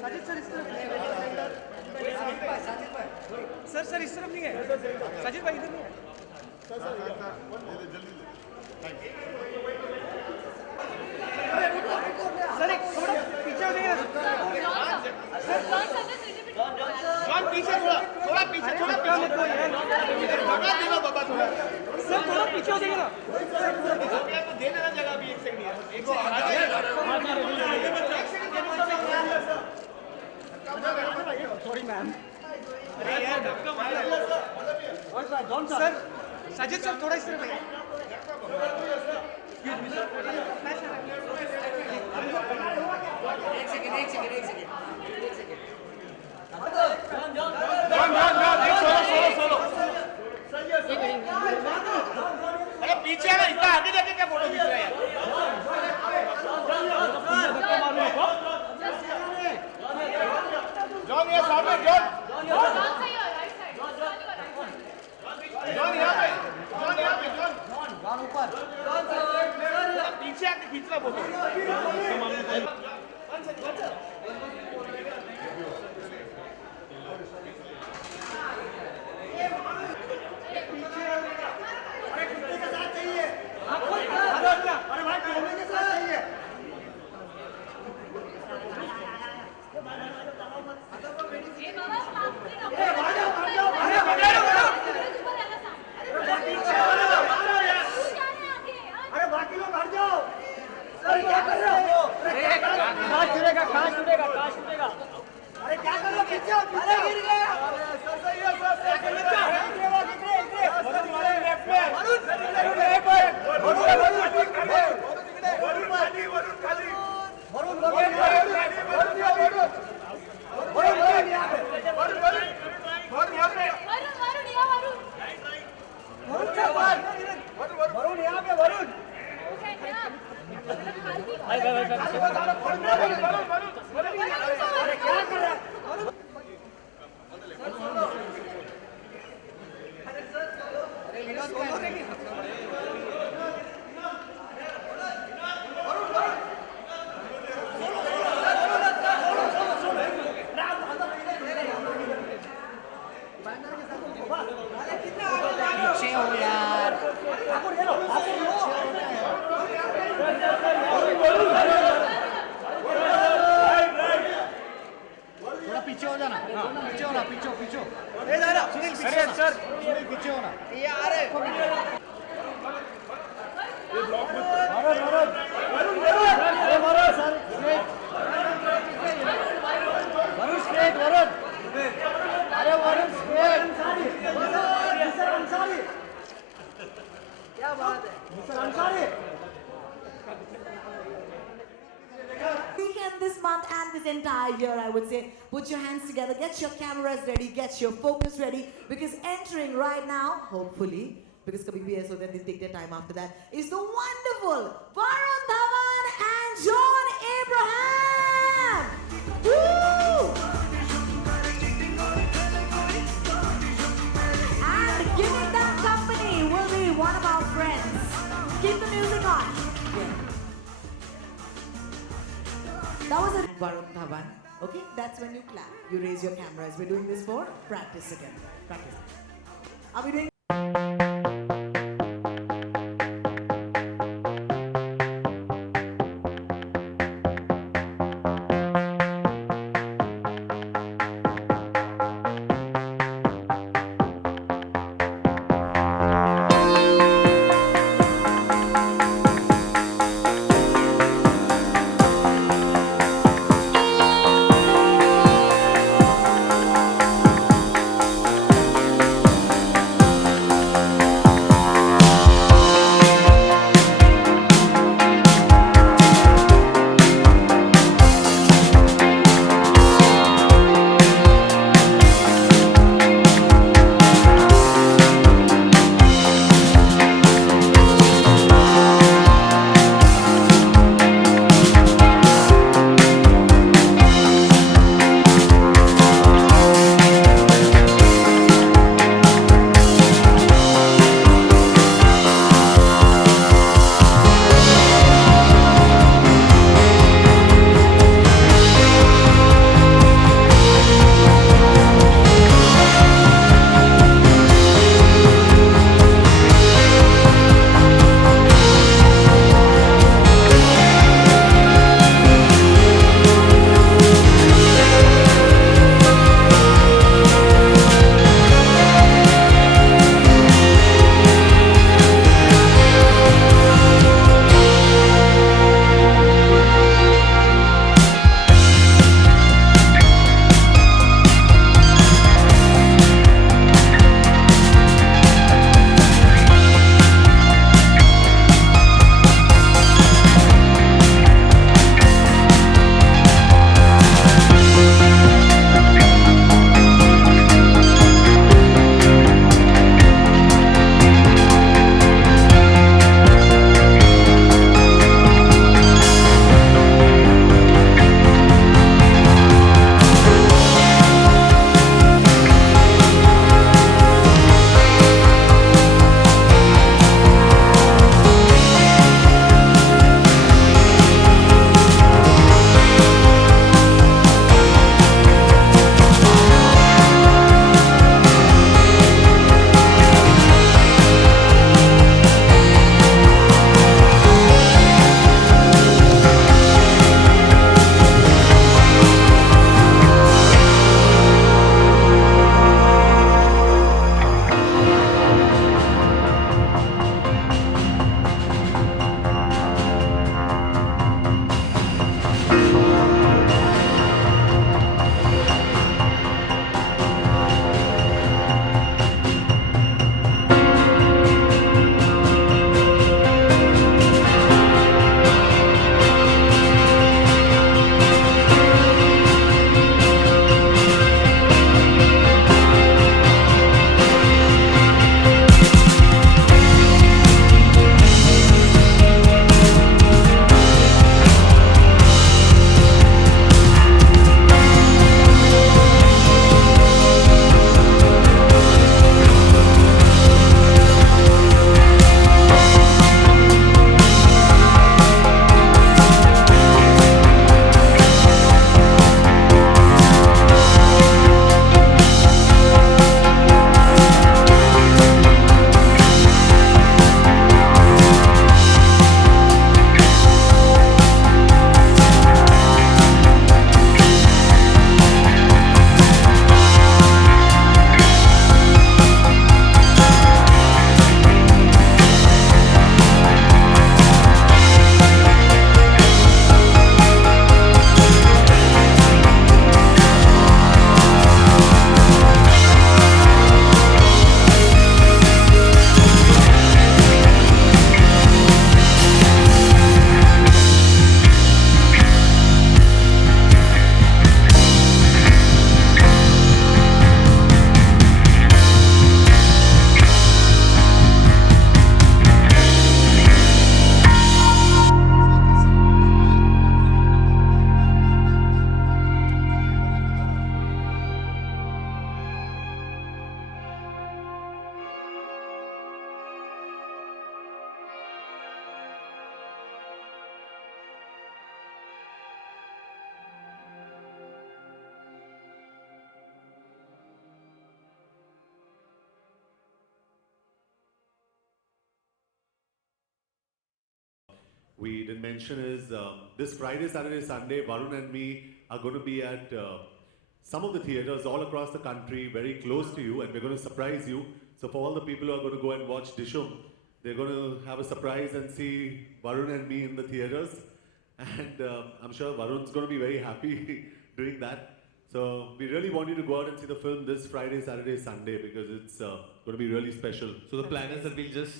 Sajid sir इस तरफ sir इस तरफ नहीं है साजिद भाई इधर नहीं है सर एक थोड़ा पीछे हो जाएगा जॉन पीछे थोड़ा पीछे जगह देना बाबा थोड़ा सर थोड़ा पीछे हो जाएगा तो दे देना जगह अभी 1 सेकंड एक सॉरी मैम अरे यार धक्का मार जॉन सर साजिद सर थोड़ा इस तरफ आइए एक सेकंड अरे पीछे ना इतना आगे जाके क्या फोटो खींच रहा है जॉन ये सामने जॉन यहाँ पे जॉन ऊपर पीछे आके खींच रहा photo This month and this entire year, I would say, put your hands together, get your cameras ready, get your focus ready, because entering right now, hopefully, because kabhi bhi aisa hota hai, they take their time after that, is the wonderful Varun Dhawan and John Abraham! Woo! And giving them company will be one of our friends. Keep the music on. That was a Varun Dhawan. Okay, that's when you clap. You raise your cameras. We're doing this for practice again. Practice. Are we doing? we didn't mention is this Friday, Saturday, Sunday, Varun and me are going to be at some of the theatres all across the country, very close to you, and we're going to surprise you. So for all the people who are going to go and watch Dishum, they're going to have a surprise and see Varun and me in the theatres. And I'm sure Varun's going to be very happy doing that. So we really want you to go out and see the film this Friday, Saturday, Sunday, because it's going to be really special. So the plan is that we'll just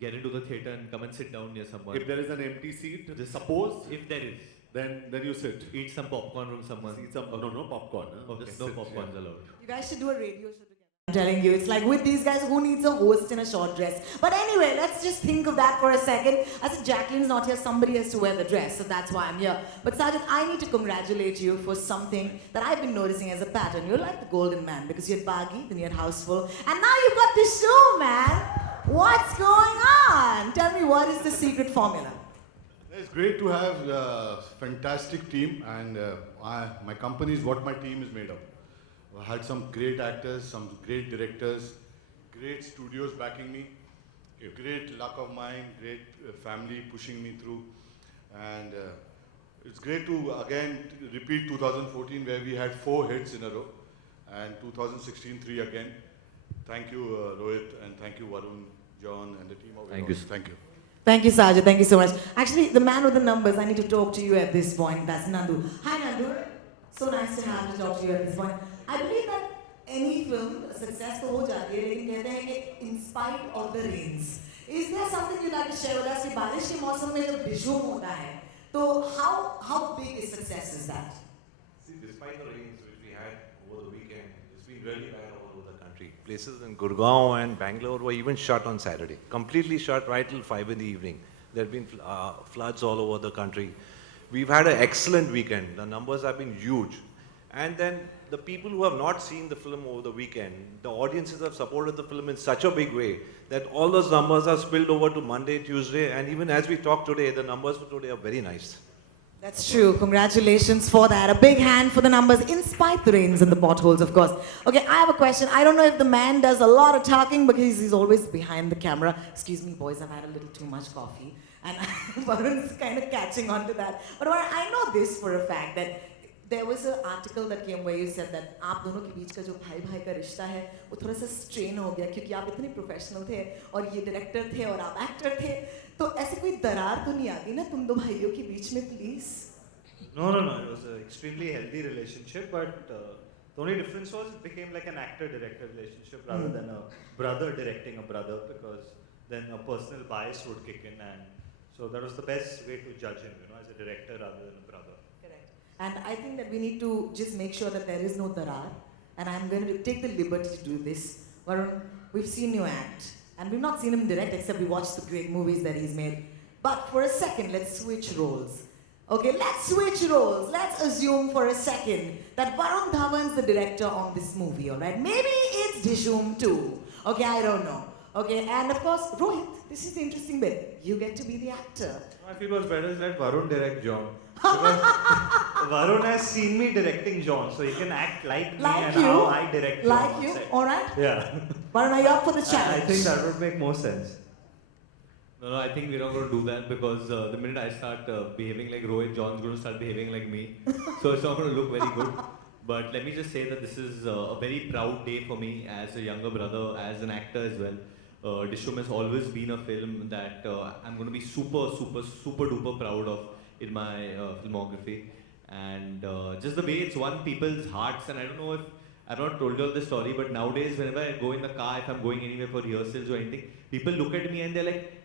get into the theatre and come and sit down near someone. If there is an empty seat, Just suppose, if there is, then you sit. eat some popcorn from someone. See some, no popcorn. Huh? Okay, Just no sit, popcorns yeah. allowed. You guys should do a radio show together. I'm telling you, it's like with these guys, who needs a host in a short dress? But anyway, let's just think of that for a second. I said, Jacqueline's not here, somebody has to wear the dress, so that's why I'm here. But Sajid, I need to congratulate you for something that I've been noticing as a pattern. You're like the golden man, because you had Baggy, then you had Houseful, and now you've got this show, man. What's going on? Tell me, what is the secret formula? It's great to have a fantastic team, and my company is what my team is made of. I had some great actors, some great directors, great studios backing me, great luck of mine, great family pushing me through, and it's great to again repeat 2014 where we had 4 hits in a row, and 2016 3 again. Thank you Rohit, and thank you Varun, John, and the team of Thank you. Thank you. Thank you, Sajid. Thank you so much. Actually, the man with the numbers, I need to talk to you at this point. That's Nandu. Hi, Nandu. So nice to have to talk to you at this point. I believe that any film successful हो जाती है, लेकिन कहते हैं कि in spite of the rains. Is there something you'd like to share with us? कि बारिश के मौसम में जब डिशूम होता है, तो how big a success is that? See, despite the rains which we had over the weekend, it's been really bad all over the country. Places in Gurgaon and Bangalore were even shut on Saturday. Completely shut right till 5 in the evening. There have been floods all over the country. We've had an excellent weekend. The numbers have been huge. And then the people who have not seen the film over the weekend, the audiences have supported the film in such a big way that all those numbers are spilled over to Monday, Tuesday, and even as we talk today, the numbers for today are very nice. That's true. Congratulations for that. A big hand for the numbers, in spite the rains and the potholes, of course. Okay, I have a question. I don't know if the man does a lot of talking because he's always behind the camera. Excuse me, boys, I've had a little too much coffee. And Varun's kind of catching on to that. But I know this for a fact, that there was an article that came where you said that आप दोनों के बीच का जो भाई भाई का रिश्ता है वो थोड़ा सा स्ट्रेन हो गया क्योंकि आप इतने प्रोफेशनल थे और ये डायरेक्टर थे और आप एक्टर थे तो ऐसे कोई दरार तो नहीं आती ना तुम दो भाइयों के बीच में please No. It was an extremely healthy relationship, but the only difference was it became like an actor-director relationship rather than a brother directing a brother, because then a personal bias would kick in, and so that was the best way to judge him, as a director rather than a brother. Correct. And I think that we need to just make sure that there is no darar, and I'm going to take the liberty to do this. Varun, we've seen you act, and we've not seen him direct except we watched the great movies that he's made. But for a second, let's switch roles. Okay, let's switch roles. Let's assume for a second that Varun Dhawan's the director on this movie, alright? Maybe it's Dishoom too. Okay, I don't know. Okay, and of course, Rohit, this is the interesting bit. You get to be the actor. I feel what's better is let Varun direct John. Because Varun has seen me directing John, so he can act like me Like and you. how I direct John. Like on you, set. alright? Yeah. Varun, are you up for the I challenge? think that would make more sense. No, I think we're not going to do that because the minute I start behaving like Rohit, John's going to start behaving like me. So it's not going to look very good. But let me just say that this is a very proud day for me as a younger brother, as an actor as well. Dishoom has always been a film that I'm going to be super duper proud of in my filmography. And just the way it's won people's hearts, and I don't know if I've not told you all the story, but nowadays whenever I go in the car, if I'm going anywhere for rehearsals or anything, people look at me and they're like,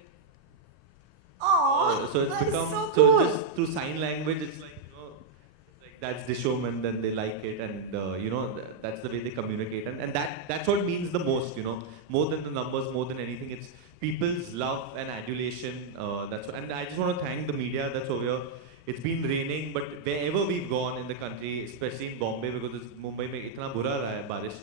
Aww, so it's that is become so cool. just through sign language, it's like like that's Dishoom, and then they like it, and that's the way they communicate, and that's what means the most, more than the numbers, more than anything, it's people's love and adulation. And I just want to thank the media that's over here. It's been raining, but wherever we've gone in the country, especially in Bombay, because Mumbai mein itna bura raha hai barish.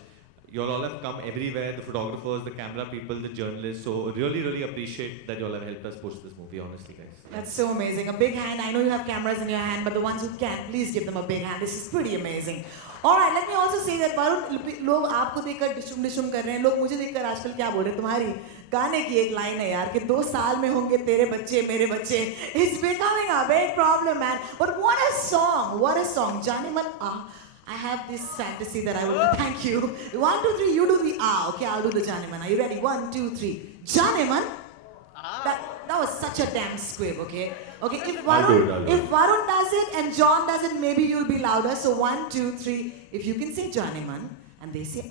you all have come everywhere, the photographers, the camera people, the journalists. So really, really appreciate that you all have helped us push this movie, honestly, guys. That's so amazing. A big hand. I know you have cameras in your hand, but the ones who can, please give them a big hand. This is pretty amazing. All right, let me also say that Varun, लोग आपको देखकर डिशुम कर रहे हैं, लोग मुझे देखकर आजकल क्या बोल रहे हैं, तुम्हारी गाने की एक लाइन है यार कि 2 साल में होंगे तेरे बच्चे मेरे बच्चे. It's becoming a big problem, man. But what a song! What a song! Jaane Man. I have this fantasy that I will. Thank you. 1, 2, 3. You do the okay, I'll do the Jaane Man. Are you ready? 1, 2, 3. Jaane Man. That was such a damn squib. Okay. Okay. If I'll do it. if Varun does it and John does it, maybe you'll be louder. So 1, 2, 3. If you can say Jaane Man and they say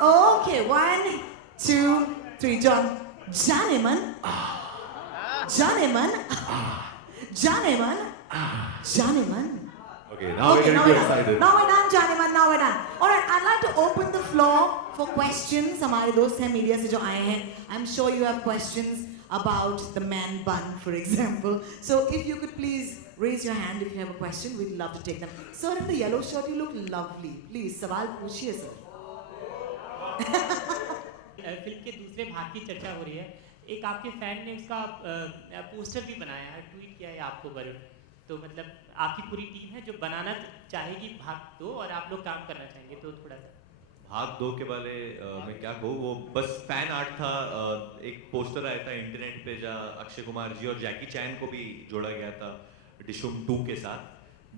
Okay. 1, 2, 3. John. Jaane Man. Jaane Man. Jaane Man. Jaane Man. Okay, now we're getting too excited. Now we're done, Jaane Man. Now we're done. All right, I'd like to open the floor for questions. हमारे दोस्त हैं media से जो आए हैं. I'm sure you have questions about the man bun, for example. So if you could please raise your hand if you have a question, we'd love to take them. Sir, in the yellow shirt, you look lovely. Please, सवाल पूछिए sir. Film के दूसरे भाग की चर्चा हो रही है. एक आपके फैन ने उसका पोस्टर भी बनाया है, ट्वीट किया है आपको वरुण. तो मतलब आपकी पूरी टीम है जो बनाना चाहेगी भाग 2 और आप लोग काम करना चाहेंगे, तो थोड़ा सा भाग 2 के बारे में क्या कहूँ, वो बस फैन आर्ट था. एक पोस्टर आया था इंटरनेट पे जहाँ अक्षय कुमार जी और जैकी चैन को भी जोड़ा गया था डिशुम 2 के साथ.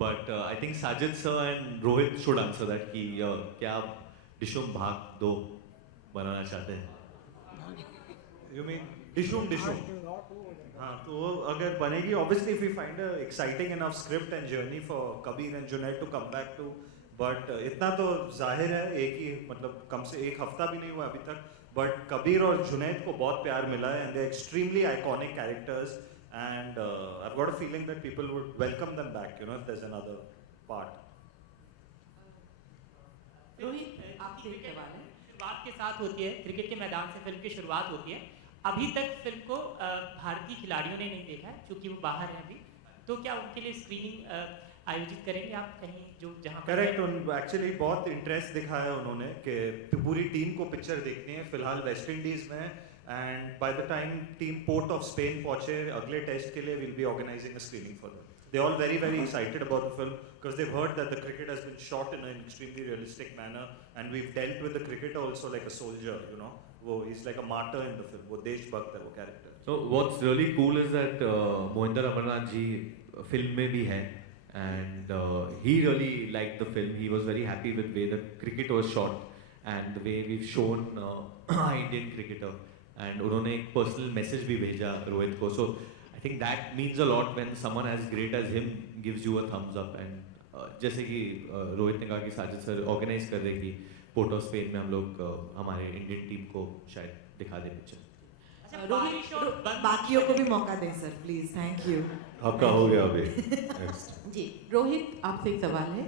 But I think Sajid sir and Rohit should answer that कि क्या आप डिशुम भाग 2 बनाना चाहते हैं? You mean डिशुम? हाँ, तो वो अगर बनेगी, obviously if we find a exciting enough script and journey for Kabir and Junaid to come back to, but इतना तो जाहिर है, एक ही मतलब कम से 1 हफ्ता भी नहीं हुआ अभी तक, but कबीर और जुनैद को बहुत प्यार मिला है and they're extremely iconic characters and I've got a feeling that people would welcome them back, you know, if there's another part. Rohit, आपकी शुरुआत के साथ होती है, क्रिकेट के मैदान से फिल्म की शुरुआत होती है. अभी तक फिल्म को भारतीय खिलाड़ियों ने नहीं देखा है क्योंकि वो बाहर हैं अभी, तो क्या उनके लिए स्क्रीनिंग आयोजित करेंगे आप कहीं जो जहाँ? करेक्ट, एक्चुअली बहुत इंटरेस्ट दिखाया उन्होंने कि पूरी टीम को पिक्चर देखनी है. फिलहाल वेस्ट इंडीज में and by the time team Port of Spain पहुंचे अगले टेस्ट के लिए will be organizing a screening for them. They're all very, very excited about the film because they've heard that the cricket has been shot in an extremely realistic manner and we've dealt with the cricketer also like a soldier, you know. He's like a martyr in the film. वो देशभक्त है वो character. So what's really cool is that Mohinder Amarnath ji film में भी है and he really liked the film. He was very happy with the way the cricket was shot and the way we've shown Indian cricketer and उन्होंने एक personal message भी भेजा रोहित को. So I think that means a lot when someone as great as him gives you a thumbs up and जैसे कि रोहित ने कहा कि साजिद सर ऑर्गेनाइज कर रहे कि पोर्ट ऑफ स्पेन में हम लोग हमारे इंडियन टीम को शायद दिखा दें पिक्चर. बाकियों को भी मौका दें सर प्लीज. Thank you. आपका हो गया अभी. नेक्स्ट जी रोहित, आपसे एक सवाल है.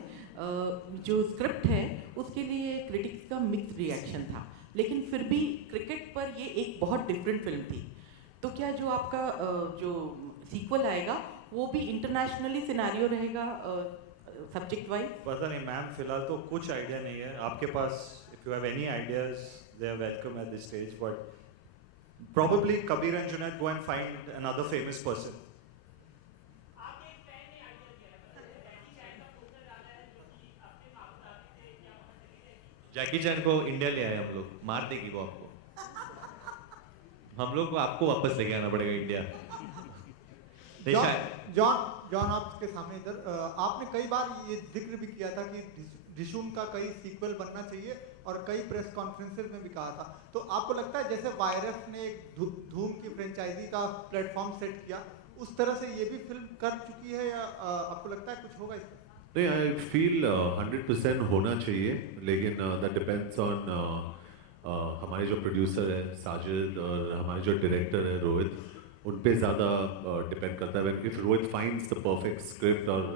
जो स्क्रिप्ट है उसके लिए क्रिटिक्स का मिक्स रिएक्शन था, लेकिन फिर भी क्रिकेट पर ये एक बहुत डिफरेंट फिल्म थी. तो क्या जो आपका जो सीक्वल आएगा वो भी इंटरनेशनली सिनेरियो रहेगा सब्जेक्ट वाइज? पता नहीं मैम, फिलहाल तो कुछ आइडिया नहीं है. आपके पास if you have any ideas they are welcome at this stage, but probably Kabir and Junaid go and find another famous person. जैकी चैन को इंडिया ले आए हम लोग, मार देगी वो आपको. हम लोग को आपको वापस लेके आना पड़ेगा इंडिया. जॉन आपके सामने इधर आपने कई बार ये जिक्र भी किया था कि डिशुम का कई सीक्वल बनना चाहिए और कई प्रेस कॉन्फ्रेंसेस में भी कहा था. तो आपको लगता है जैसे वायरस ने एक धूम की फ्रेंचाइजी का प्लेटफॉर्म सेट किया, उस तरह से ये भी फिल्म कर चुकी है या आपको लगता है कुछ होगा इसमें? नहीं, आई फील 100% होना चाहिए, लेकिन दैट डिपेंड्स ऑन हमारे जो प्रोड्यूसर है साजिद और हमारे जो डायरेक्टर है रोहित, उन पे ज़्यादा डिपेंड करता है. If Rohit finds the perfect script और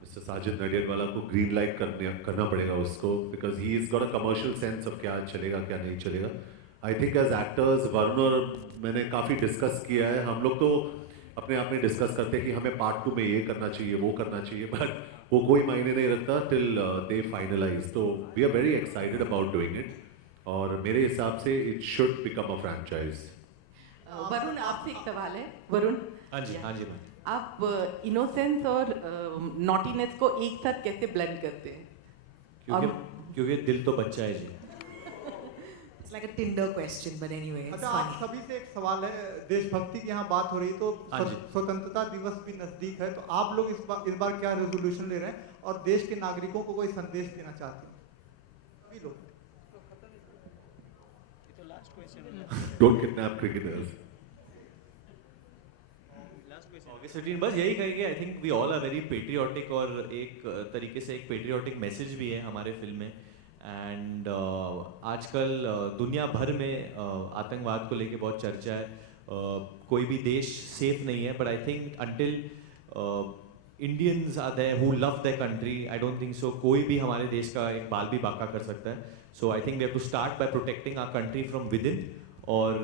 मिस्टर साजिद नडियाडवाला को ग्रीन लाइट करना पड़ेगा उसको, because he is got a commercial sense of क्या चलेगा क्या नहीं चलेगा. I think as actors Varun और मैंने काफ़ी डिस्कस किया है. हम लोग तो अपने आप में डिस्कस करते हैं कि हमें पार्ट 2 में ये करना चाहिए वो करना चाहिए, बट वो कोई मायने नहीं रखता till they finalize. So we are very excited about doing it. और मेरे हिसाब से it should become a franchise. Varun आपसे एक सवाल है वरुण हाँ जी हाँ जी मैम। आप इनोसेंस और नॉटीनेस को एक साथ कैसे ब्लेंड करते हैं क्योंकि दिल तो बच्चा है जी। It's like a Tinder question, but anyway, it's अच्छा आप funny. सभी से एक सवाल है, देशभक्ति की यहाँ बात हो रही है तो हाँ जी। स्वतंत्रता दिवस भी नजदीक है, तो आप लोग इस बार क्या रेजोल्यूशन ले रहे हैं और देश के नागरिकों को कोई संदेश देना चाहते हैं? सभी लोग। Don't kidnap cricketers. August 15 बस यही कहेंगे I think we all are very patriotic और एक तरीके से एक पेट्रियाटिक मैसेज भी है हमारे फिल्म में एंड आजकल दुनिया भर में आतंकवाद को लेके बहुत चर्चा है कोई भी देश सेफ नहीं है but I think until Indians are there who love their country I don't think so कोई भी हमारे देश का एक बाल भी बाका कर सकता है so I think we have to start by protecting our country from within और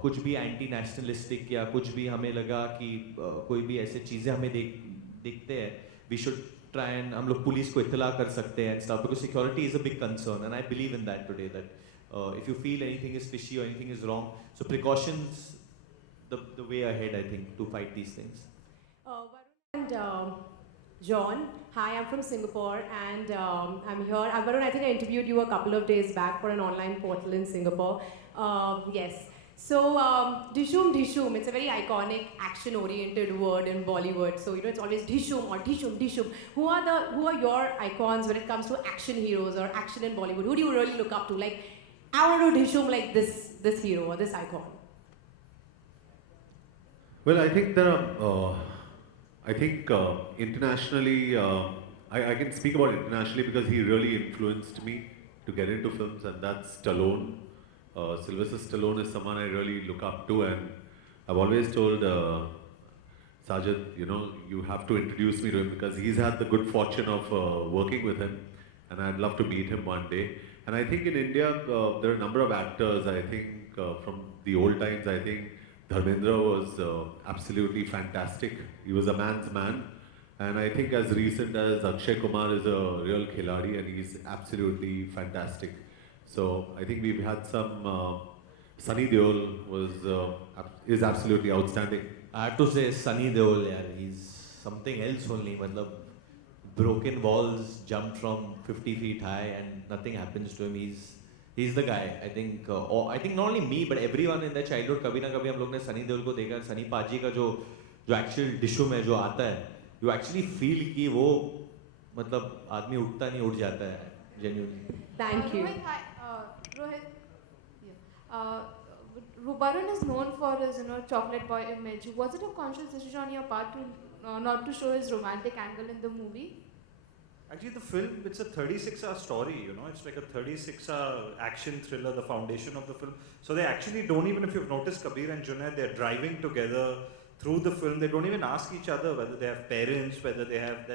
कुछ भी एंटी नेशनलिस्टिक या कुछ भी हमें लगा कि कोई भी ऐसे चीज़ें हमें दिखते हैं वी शुड ट्राई एंड हम लोग पुलिस को इत्तला कर सकते हैं and stuff because security is a big concern and I believe in that today that if you feel anything is fishy और anything is wrong so precautions the way ahead I think to fight these things. And John, hi, I'm from Singapore and I'm here. Varun, I think I interviewed you a couple of days back for an online portal in Singapore. Yes. So Dishum Dishum, it's a very iconic action-oriented word in Bollywood. So it's always Dishum or Dishum Dishum. Who are your icons when it comes to action heroes or action in Bollywood? Who do you really look up to? Like, I want to do Dishum like this hero or this icon. Well, I think there are. I think internationally, I can speak about internationally because he really influenced me to get into films, and that's Stallone. Sylvester Stallone is someone I really look up to, and I've always told Sajid, you have to introduce me to him because he's had the good fortune of working with him, and I'd love to meet him one day. And I think in India, there are a number of actors. I think from the old times, I think Dharmendra was absolutely fantastic. He was a man's man. And I think as recent as Akshay Kumar is a real khiladi and he's absolutely fantastic. So I think we've had some, Sunny Deol is absolutely outstanding. I have to say Sunny Deol, yaar, he's something else only. Matlab, broken walls, jumped from 50 feet high and nothing happens to him. He's the guy. I think not only me but everyone in their childhood कभी ना कभी हम लोग ने सनी देओल को देखा सनी पाजी का जो एक्चुअल डिशुम है जो आता है you actually feel कि वो मतलब आदमी उठता नहीं उठ जाता है genuinely. Thank you. Rohit, Varun is known for his chocolate boy image. Was it a conscious decision on your part to not to show his romantic angle in the movie? Actually, the film, it's a 36-hour story, It's like a 36-hour action thriller, the foundation of the film. So they actually don't even, if you've noticed Kabir and Junaid, they're driving together through the film. They don't even ask each other whether they have parents, whether they have,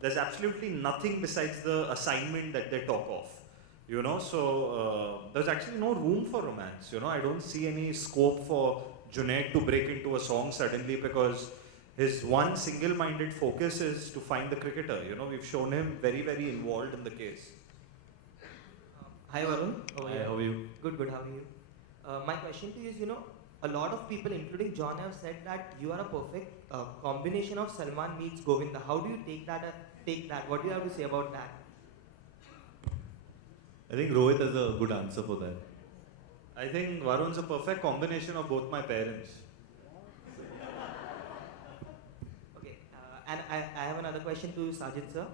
there's absolutely nothing besides the assignment that they talk of, So there's actually no room for romance, I don't see any scope for Junaid to break into a song suddenly because his one single-minded focus is to find the cricketer. We've shown him very, very involved in the case. Hi Varun. Hi, how are you? Good. How are you? My question to you is, a lot of people, including John, have said that you are a perfect combination of Salman meets Govinda. How do you take that? What do you have to say about that? I think Rohit has a good answer for that. I think Varun's a perfect combination of both my parents. And I have another question to Sajid sir.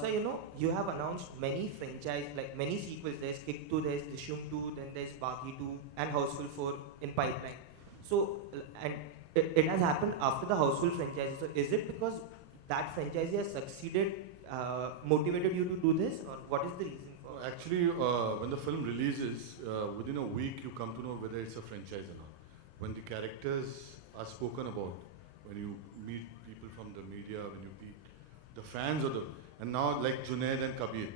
Sir, you have announced many franchise, like many sequels. There's Kick 2, there's Dishum 2, then there's Baghi 2 and Houseful 4 in pipeline. So, and it has happened after the Houseful franchise. So is it because that franchise has succeeded, motivated you to do this, or what is the reason for it? Actually, when the film releases, within a week you come to know whether it's a franchise or not. When the characters are spoken about, when you meet people from the media, when you meet the fans of and now like Junaid and Kabir,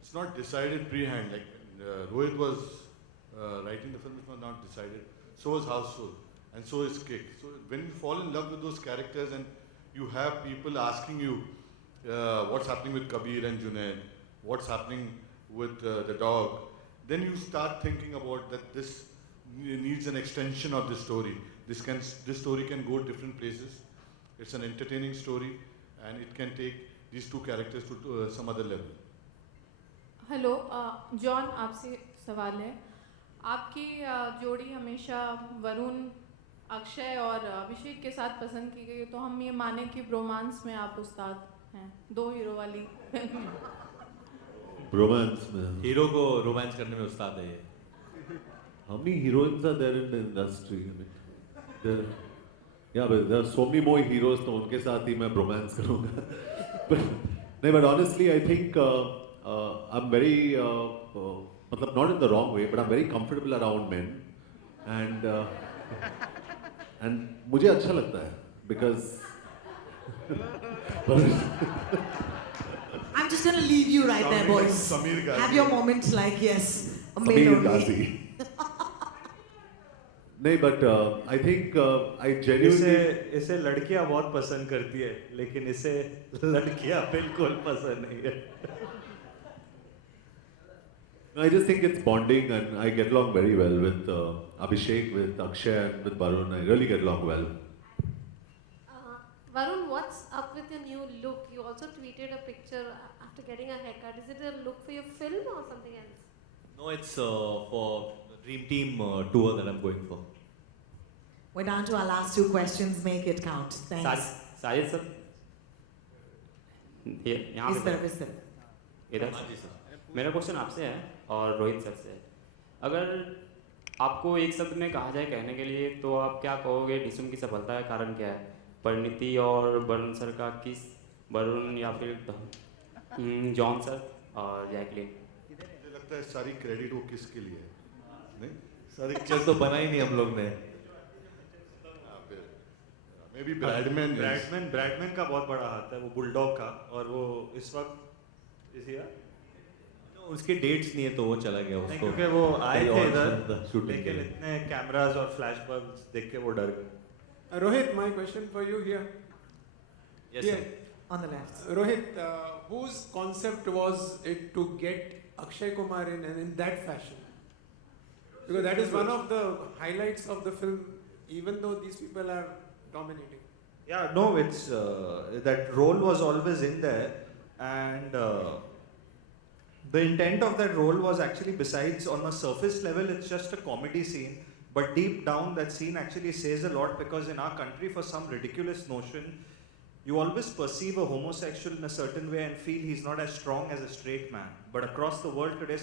it's not decided pre-hand. Like Rohit was writing the film, it was not decided. So was Houseful, and so is Kick. So when you fall in love with those characters and you have people asking you what's happening with Kabir and Junaid, what's happening with the dog, then you start thinking about that this needs an extension of the story. This story can go different places. It's an entertaining story, and it can take these two characters to some other level. Hello John, आपसे सवाल है. आपकी जोड़ी हमेशा वरुण, अक्षय और अभिषेक के साथ पसंद की गई, तो हम ये माने कि ब्रोमांस में आप उस्ताद हैं, 2 हीरो वाली फिल्म में. Romance में. हीरो को रोमांस करने में उस्ताद है ये. How many heroines are there in the industry? I mean, but there are so many more heroes, तो उनके साथ ही मैं romance करूँगा. But honestly, I think I'm very, मतलब not in the wrong way, but I'm very comfortable around men, and मुझे अच्छा लगता है because. I'm just gonna leave you right there, boys. Sameer Ghazi. Have your moment like, yes, a male Sameer only. Ghazi. नहीं, but I think I genuinely. इसे लड़कियां बहुत पसंद करती है, लेकिन इसे लड़कियां बिल्कुल पसंद नहीं है. I just think it's bonding, and I get along very well with Abhishek, with Akshay, and with Varun. I really get along well. Varun, what's up with your new look? You also tweeted a picture after getting a haircut. Is it a look for your film or something else? No, it's for the Dream Team tour that I'm going for. We're down to our last 2 questions. Make it count. Thanks. Sajid sir, यहाँ इस तरफ, इस तरफ. इधर. मेरा question आपसे है और रोहित सर से. अगर आपको एक शब्द में कहा जाए कहने के लिए, तो आप क्या कहोगे? डिशुम की सफलता का कारण क्या है? परिणीति और वरुण सर का किस, वरुण या फिर जॉन सर और जैकलिन? मुझे लगता है सारी क्रेडिट वो किसके लिए है? नहीं, सारी पिक्चर तो बना ही नहीं हम लोग ने. मे बी ब्रैडमैन का बहुत बड़ा हाथ है, वो बुलडॉग का, और वो इस वक्त उसके डेट्स नहीं है तो वो चला गया उसको. क्योंकि वो आए थे इधर, शूटिंग लेकिन इतने कैमरास और फ्लैश बल्ब्स देख के वो डर गए. Rohit, my question for you here. Yes, here. sir. On the left. Rohit, whose concept was it to get Akshay Kumar in, and in that fashion? Because that is one of the highlights of the film, even though these people are dominating. Yeah, no, it's that role was always in there, and the intent of that role was actually, besides on a surface level, it's just a comedy scene. But deep down, that scene actually says a lot, because in our country, for some ridiculous notion, you always perceive a homosexual in a certain way and feel he's not as strong as a straight man. But across the world today,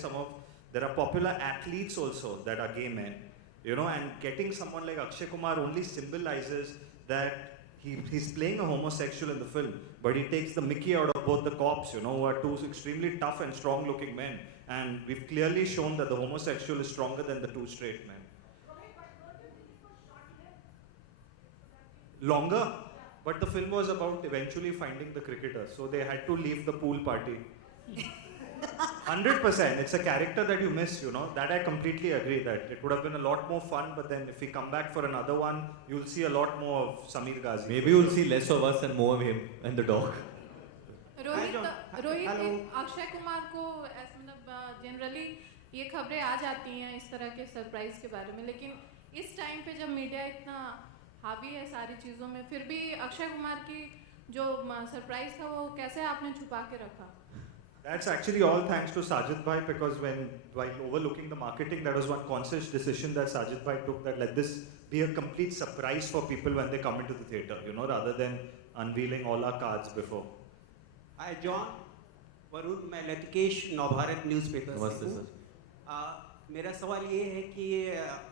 there are popular athletes also that are gay men, you know, and getting someone like Akshay Kumar only symbolizes that he's playing a homosexual in the film, but he takes the mickey out of both the cops, you know, who are 2 extremely tough and strong looking men. And we've clearly shown that the homosexual is stronger than the 2 straight men. Longer, but the film was about eventually finding the cricketer, so they had to leave the pool party. 100%, it's a character that you miss, you know, that I completely agree, that it would have been a lot more fun, but then if we come back for another one, you'll see a lot more of Sameer Ghazi. Maybe you'll see less of us and more of him and the dog. Rohit, Akshay Kumar को मतलब generally ये खबरें आ जाती हैं इस तरह के surprise के बारे में, लेकिन इस टाइम पे जब मीडिया इतना हावी है सारी चीज़ों में, फिर भी अक्षय कुमार की जो सरप्राइज था वो कैसे आपने छुपा के रखा? That's actually all thanks to Sajid Bhai, because while overlooking the marketing, that was one conscious decision that Sajid Bhai took, that let this be a complete surprise for people when they come into the theatre, you know, rather than unveiling all our cards before. Hi John, Varun, मैं लतिकेश Navbharat newspaper से हूँ. मेरा सवाल ये है कि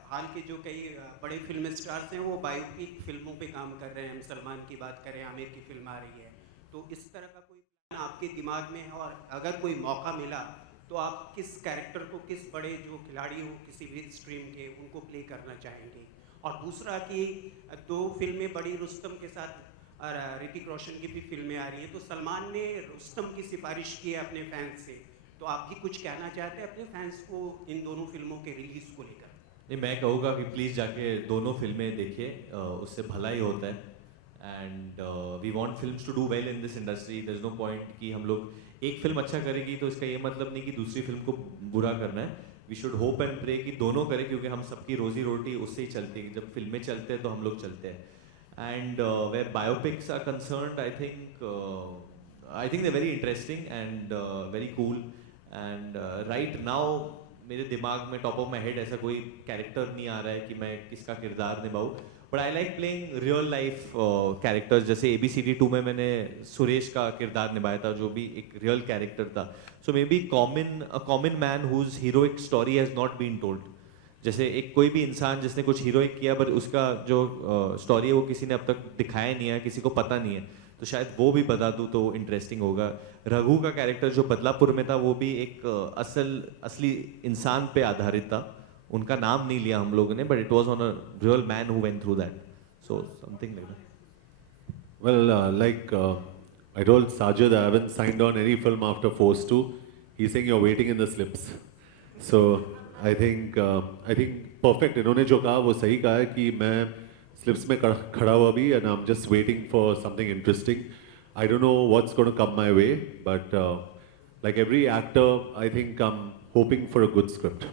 हाल के जो कई बड़े फिल्म स्टार्स हैं वो बायोपिक फिल्मों पे काम कर रहे हैं. हम सलमान की बात करें, आमिर की फिल्म आ रही है, तो इस तरह का कोई प्लान आपके दिमाग में है? और अगर कोई मौका मिला तो आप किस कैरेक्टर को, किस बड़े जो खिलाड़ी हो किसी भी स्ट्रीम के, उनको प्ले करना चाहेंगे? और दूसरा कि 2 फिल्में बड़ी रुस्तम के साथ ऋतिक रोशन की भी फिल्में आ रही हैं, तो सलमान ने रुस्तम की सिफारिश की है अपने फैंस से, तो आप भी कुछ कहना चाहते हैं अपने फैंस को इन दोनों फिल्मों के रिलीज को लेकर? नहीं, मैं कहूँगा कि प्लीज़ जाके दोनों फिल्में देखिए, उससे भला ही होता है. and we want films to do well in this industry. There's no point कि हम लोग एक फिल्म अच्छा करेगी तो इसका ये मतलब नहीं कि दूसरी फिल्म को बुरा करना है. We should hope and pray कि दोनों करें, क्योंकि हम सबकी रोजी रोटी उससे ही चलती है. जब फिल्में चलते हैं तो हम लोग चलते हैं. And where biopics are concerned, I think they're very interesting and very cool. And right now मेरे दिमाग में टॉप ऑफ माई हेड ऐसा कोई कैरेक्टर नहीं आ रहा है कि मैं किसका किरदार निभाऊँ. But I like playing real life characters. जैसे ABCD 2 में मैंने सुरेश का किरदार निभाया था, जो भी एक रियल कैरेक्टर था. So maybe common man whose heroic story has not been told. जैसे एक कोई भी इंसान जिसने कुछ हीरोइक किया पर उसका जो स्टोरी है वो किसी ने अब तक दिखाया नहीं है, किसी को पता नहीं है, तो शायद वो भी बता दूँ तो इंटरेस्टिंग होगा. रघु का कैरेक्टर जो बदलापुर में था वो भी एक असली इंसान पे आधारित था. उनका नाम नहीं लिया हम लोगों ने, but it was on a real man who went through that. So something like that. Well, I told Sajid I haven't signed on any film after Force 2. He's saying you're waiting in the slips. So I think perfect. इन्होंने जो कहा वो सही कहा है कि मैं slips में खड़ा हुआ भी, and I'm just waiting for something interesting. I don't know what's going to come my way, but like every actor, I think I'm hoping for a good script.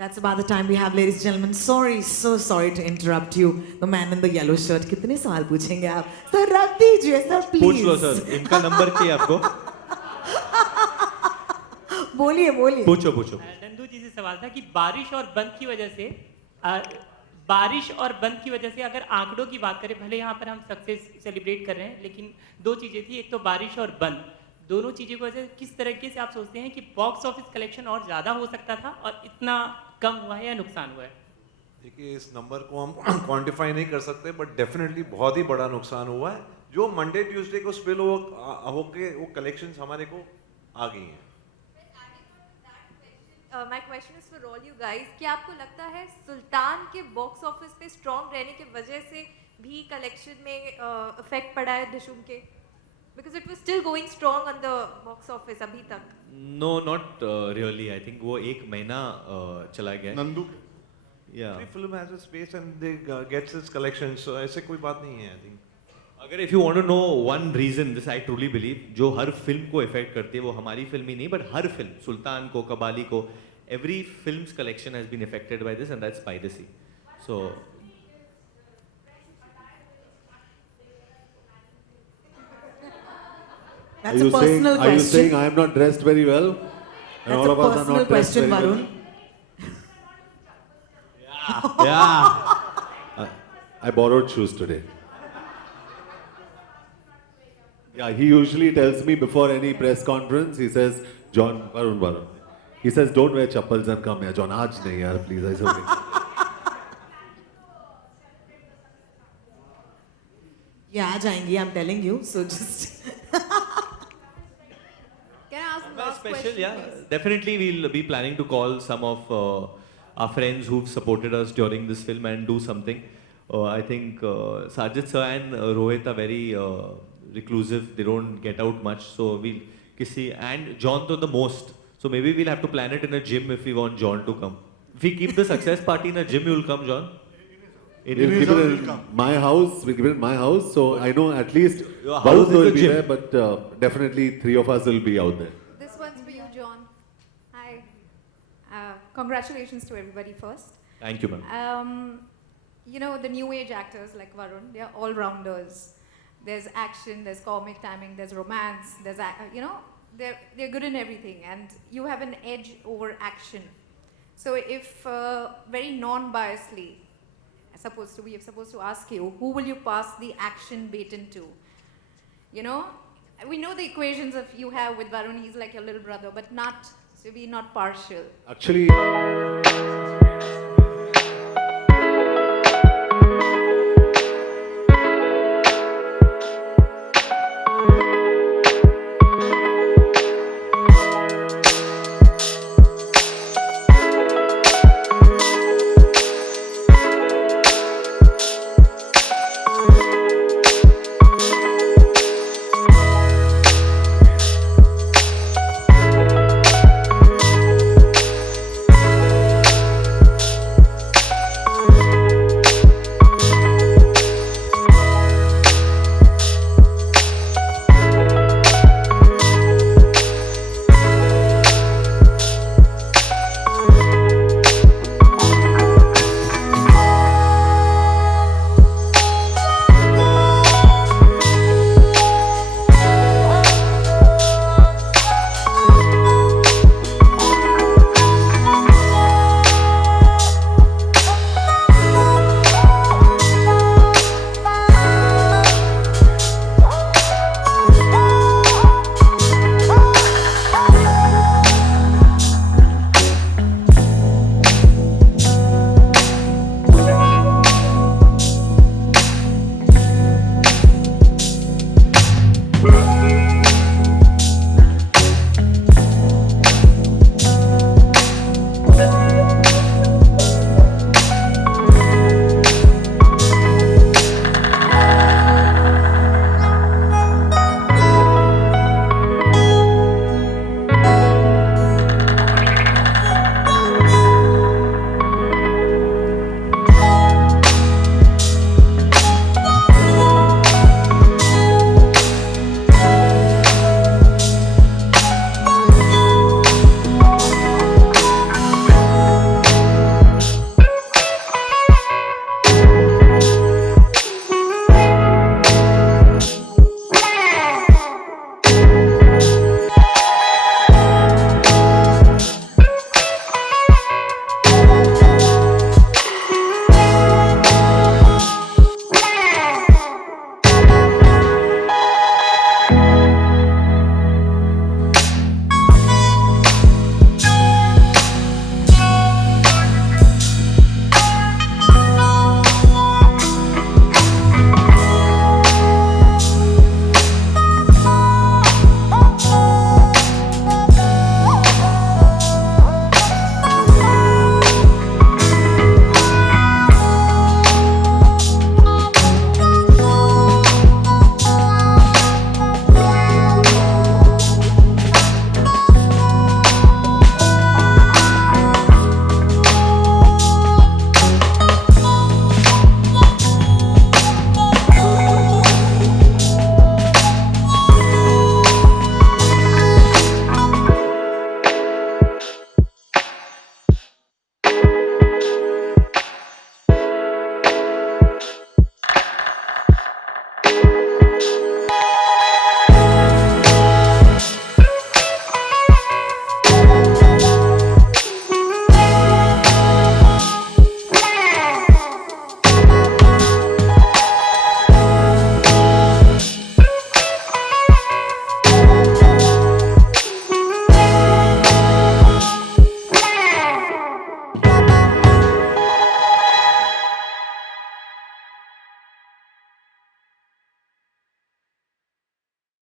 That's about the time we have, ladies and gentlemen. So sorry to interrupt you. The man in the yellow shirt. कितने सवाल पूछेंगे आप? Sir, रख दीजिए, sir, please. पूछ लो sir, इनका number क्या है आपको? बोलिए. पूछो. नंदू जी से सवाल था कि बारिश और बंद की वजह से अगर आंकड़ों की बात करें, भले यहाँ पर हम सक्सेस सेलिब्रेट कर रहे हैं, लेकिन दो चीज़ें थी. एक तो बारिश और बंद, दोनों चीज़ों की वजह से किस तरीके से आप सोचते हैं कि बॉक्स ऑफिस कलेक्शन और ज़्यादा हो सकता था और इतना कम हुआ है या नुकसान हुआ है? देखिए, इस नंबर को हम क्वांटिफाई नहीं कर सकते, बट डेफिनेटली बहुत ही बड़ा नुकसान हुआ है. जो मंडे ट्यूसडे को स्पिल होके वो कलेक्शंस हमारे को आ गई हैं. My question is for all you guys. क्या आपको लगता है सुल्तान के बॉक्स ऑफिस पे स्ट्रॉन्ग रहने की वजह से भी कलेक्शन में इफेक्ट पड़ा है डिशूम के? Because it was still going strong on the box office अभी तक. No, not really. I think वो एक महीना चला गया. Nandu. Yeah. Every film has its space and they gets its collection. So ऐसे कोई बात नहीं है. I think. अगर if you want to know one reason, this I truly believe, जो हर फिल्म को इफेक्ट करती है, वो हमारी फिल्म ही नहीं, बट हर फिल्म, सुल्तान को, कबाली को, every film's collection has been affected by this, and that's piracy. So. That's a personal question. Are you saying I am not dressed very well? And That's all a of us are personal not dressed question, very Varun. well? Yeah. I borrowed shoes today. Yeah, he usually tells me before any press conference, he says, John, Varun. He says, don't wear chappals and come here. John, aaj nahi yaar, please. I said, okay. Yeah, जाएंगी, I'm telling you. So just. Can I ask the last Special, question? yeah. please? Definitely, we'll be planning to call some of our friends who've supported us during this film and do something. I think Sajid sir and Rohit are very reclusive. They don't get out much. So we'll and John to the most. So maybe we'll have to plan it in a gym if we want John to come. If we keep the success party in a gym, you'll come, John? We'll keep it in my house. We'll keep it in my house. So I know at least Your house Varun is will the be gym. there, but definitely 3 of us will be out there. This one's for you, John. Hi. Congratulations to everybody first. Thank you, ma'am. You know, the new age actors like Varun, they are all rounders. There's action, there's comic timing, there's romance, there's, they're good in everything, and you have an edge over action. So if very non-biasedly, we are supposed to ask you, who will you pass the action baton to? You know, we know the equations of you have with Varun, he's like your little brother, but not, to be not partial. Actually,